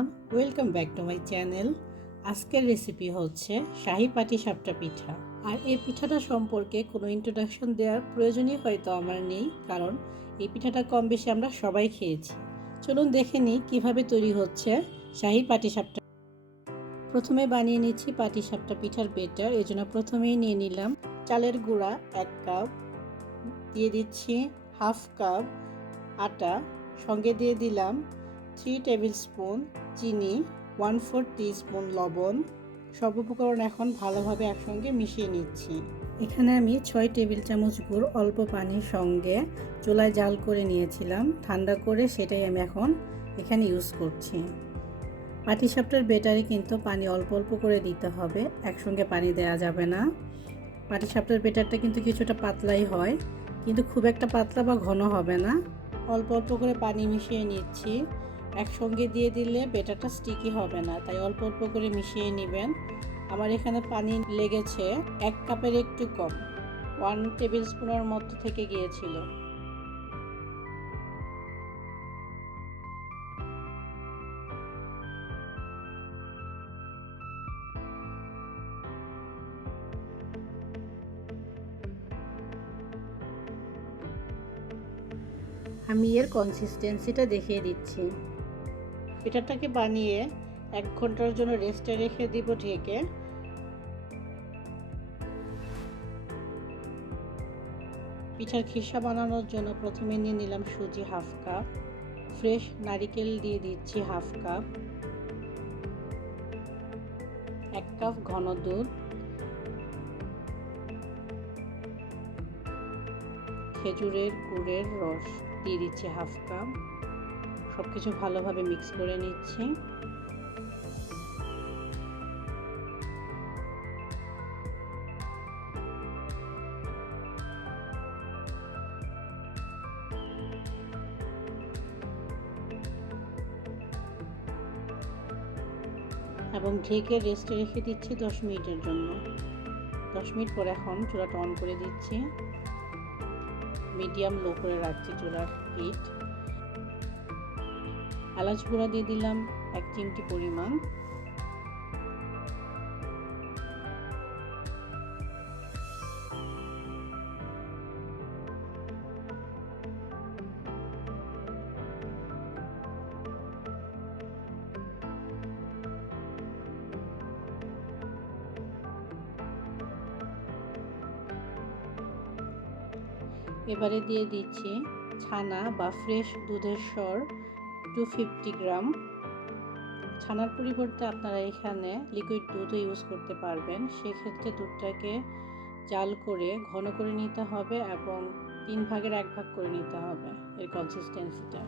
Everyone, welcome back to my channel. আজকের recipe হচ্ছে শাহী পাটিসাপটা পিঠা। আর এই পিঠাটা সম্পর্কে কোনো ইন্ট্রোডাকশন দেওয়ার প্রয়োজনই হয়তো আমার নেই, কারণ এই পিঠাটা কম বেশি আমরা সবাই খেয়েছি। চলুন দেখে নিই কীভাবে তৈরি হচ্ছে শাহী পাটিসাপটা। প্রথমে বানিয়ে নিচ্ছি পাটিসাপটা পিঠার বেটার। এই জন্য প্রথমেই নিয়ে নিলাম চালের গুঁড়া 1 কাপ, দিয়ে দিচ্ছি হাফ কাপ আটা, সঙ্গে দিয়ে দিলাম 3 টেবিল স্পুন চিনি, 1/4 টিস্পুন লবণ। সব উপকরণ এখন ভালোভাবে একসঙ্গে মিশিয়ে নিচ্ছি। এখানে আমি 6 টেবিল চামচ গুড় অল্প পানির সঙ্গে চুলায় জাল করে নিয়েছিলাম, ঠান্ডা করে সেটাই আমি এখন এখানে ইউজ করছি। পাটিসাপটার বেটারে কিন্তু পানি অল্প অল্প করে দিতে হবে, একসঙ্গে পানি দেওয়া যাবে না। পাটিসাপটার বেটারটা কিন্তু কিছুটা পাতলাই হয়, কিন্তু খুব একটা পাতলা বা ঘন হবে না। অল্প অল্প করে পানি মিশিয়ে নিচ্ছি। একসঙ্গে দিয়ে দিলে বেটারটা স্টিকি হবে না, তাই অল্প অল্প করে মিশিয়ে নেবেন। আমার এখানে পানি লেগেছে 1 কাপের একটু কম, 1 টেবিল স্পুনের মতো থেকে গিয়েছিল। আমি এর কনসিস্টেন্সিটা দেখিয়ে দিচ্ছি। পিঠাটাকে বানিয়ে 1 ঘন্টার জন্য রেস্টে রেখে দিব ঢেকে। পিঠার খিসা বানানোর জন্য প্রথমে নিয়ে নিলাম সুজি হাফ কাপ, ফ্রেশ নারিকেল দিয়ে দিচ্ছি হাফ কাপ, 1 কাপ ঘন দুধ, খেজুরের গুড়ের রস দিয়ে দিচ্ছি হাফ কাপ। সবকিছু ভালোভাবে মিক্স করে নিচ্ছি। এবং ঢেকে রেস্টে রেখে দিচ্ছি 10 মিনিটের জন্য। 10 মিনিট পর এখন চুলাটা অন করে দিচ্ছি, মিডিয়াম লো করে রাখছি চুলার হিট। এলাচ গুঁড়া দিয়ে দিলাম 1 চিমটি পরিমাণ। এবারে দিয়ে দিচ্ছি ছানা বা ফ্রেশ দুধের সর 250 গ্রাম। ছানার পরিবর্তে আপনারা এখানে লিকুইড দুধও ইউজ করতে পারবেন। সেক্ষেত্রে দুধটাকে জাল করে ঘন করে নিতে হবে এবং 3 ভাগের 1 ভাগ করে নিতে হবে এর কনসিস্টেন্সিটা।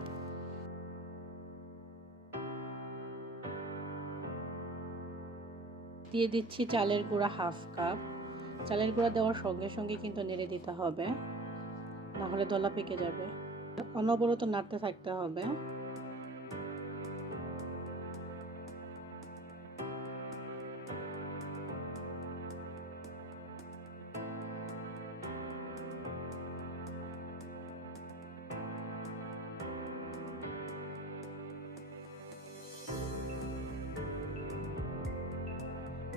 দিয়ে দিচ্ছি চালের গুঁড়া হাফ কাপ। চালের গুঁড়া দেওয়ার সঙ্গে সঙ্গে কিন্তু নেড়ে দিতে হবে, না হলে দলা পেকে যাবে। অনবরত নাড়তে থাকতে হবে।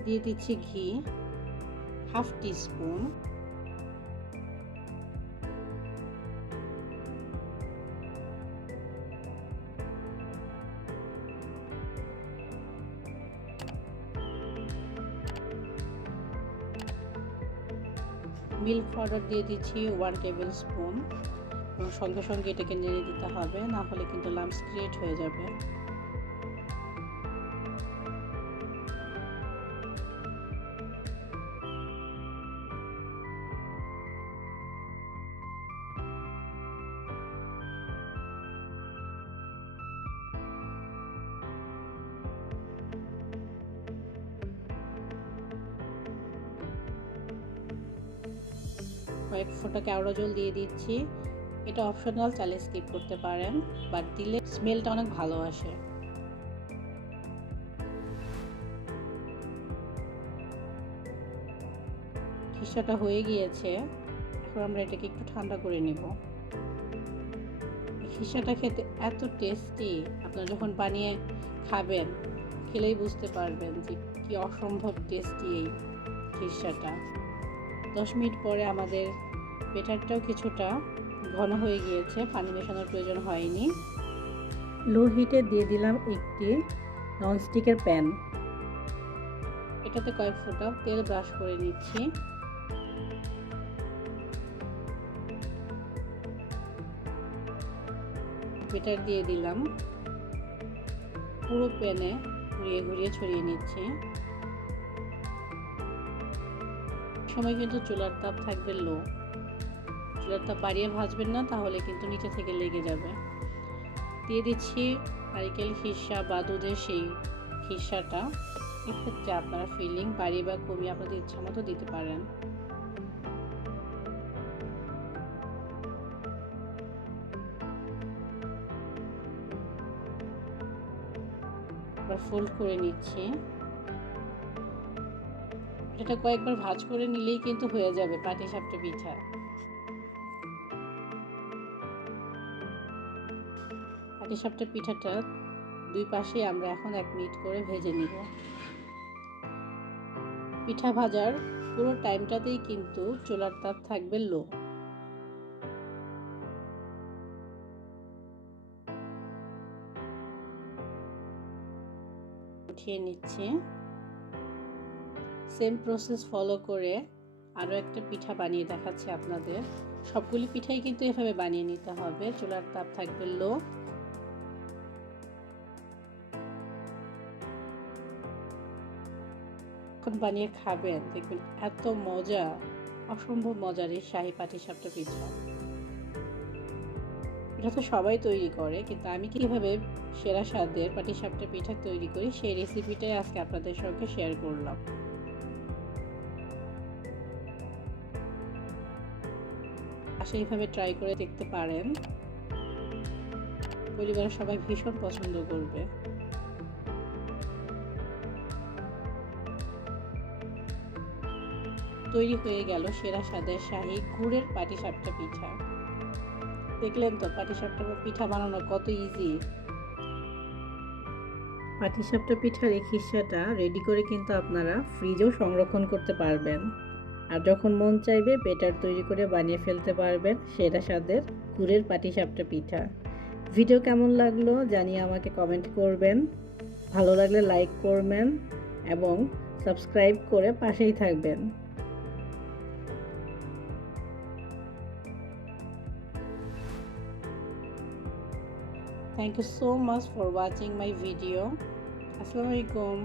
দিয়ে দিচ্ছি ঘি হাফ টিস্পুন, মিল্ক পাউডার দিয়ে দিচ্ছি 1 টেবিল স্পুন এবং সঙ্গে সঙ্গে এটাকে নেড়ে দিতে হবে, না হলে কিন্তু লাম্পস ক্রিয়েট হয়ে যাবে। কয়েক ফোঁটা কেওড়া জল দিয়ে দিচ্ছি। এটা অপশনাল, চাইলে স্কিপ করতে পারেন, বাট দিলে স্মেলটা অনেক ভালো আসে। খিসাটা হয়ে গিয়েছে, এখন আমরা এটাকে একটু ঠান্ডা করে নেব। খিসাটা খেতে এত টেস্টি, আপনারা যখন বানিয়ে খাবেন খেলেই বুঝতে পারবেন যে কি অসম্ভব টেস্টি এই খিসাটা। 10 মিনিট পরে আমাদের ব্যাটারটাও কিছুটা ঘন হয়ে গিয়েছে, পানি মেশানোর প্রয়োজন হয়নি। লো হিটে দিয়ে দিলাম একটি ননস্টিকের প্যান। এটাতে কয়েক ফোঁটা তেল ব্রাশ করে নিচ্ছি। ব্যাটার দিয়ে দিলাম, পুরো প্যানে ঘুরিয়ে ঘুরিয়ে ছড়িয়ে নিচ্ছি। সময় কিন্তু চুলার তাপ থাকবে লো, চুলার তাপ বাড়িয়ে ভাজবেন না, তাহলে কিন্তু নিচে থেকে লেগে যাবে। দিয়ে দিচ্ছি নারিকেল খিসা বা দুধের সেই খিসাটা। এক্ষেত্রে আপনারা ফিলিং বাড়িয়ে বা কমিয়ে আপনাদের ইচ্ছা মতো দিতে পারেন। ফোল্ড করে নিচ্ছি। এটা কয়েকবার ভাঁজ করে নিলেই কিন্তু হয়ে যাবে পাটিসাপটা পিঠা। পাটিসাপটা পিঠাটা দুই পাশে আমরা এখন 1 মিনিট করে ভেজে নিব। পিঠা ভাজার পুরো টাইমটাতেই কিন্তু চুলার তাপ থাকবে লো। উঠিয়ে নিচ্ছি। সেম প্রসেস ফলো করে আরও একটা পিঠা বানিয়ে দেখাচ্ছি আপনাদের। সবগুলি পিঠাই কিন্তু এভাবে বানিয়ে নিতে হবে, চুলার তাপ থাকবে লো। এখন বানিয়ে খাবেন, দেখবেন এত মজা, অসম্ভব মজার এই শাহী পাটিসাপটা পিঠা। এটা তো সবাই তৈরি করে, কিন্তু আমি কিভাবে সেরা স্বাদের পাটিসাপটা পিঠা তৈরি করি সেই রেসিপিটাই আজকে আপনাদের সঙ্গে শেয়ার করলাম। আসলে এইভাবে ট্রাই করে দেখতে পারেন, পরিবারের সবাই ভীষণ পছন্দ করবে। তৈরি হয়ে গেল সেরা স্বাদের শাহী গুড়ের পাটিসাপটা পিঠা। দেখলেন তো পাটিসাপটা পিঠা বানানো কত ইজি। পাটিসাপটা পিঠার এই খিসাটা রেডি করে কিন্তু আপনারা ফ্রিজেও সংরক্ষণ করতে পারবেন, আর যখন মন চাইবে ব্যাটার তৈরি করে বানিয়ে ফেলতে পারবেন সেরা স্বাদের গুড়ের পাটিসাপটা পিঠা। ভিডিও কেমন লাগলো জানিয়ে আমাকে কমেন্ট করবেন, ভালো লাগলে লাইক করবেন এবং সাবস্ক্রাইব করে পাশেই থাকবেন। Thank you so much for watching my video. Assalamualaikum.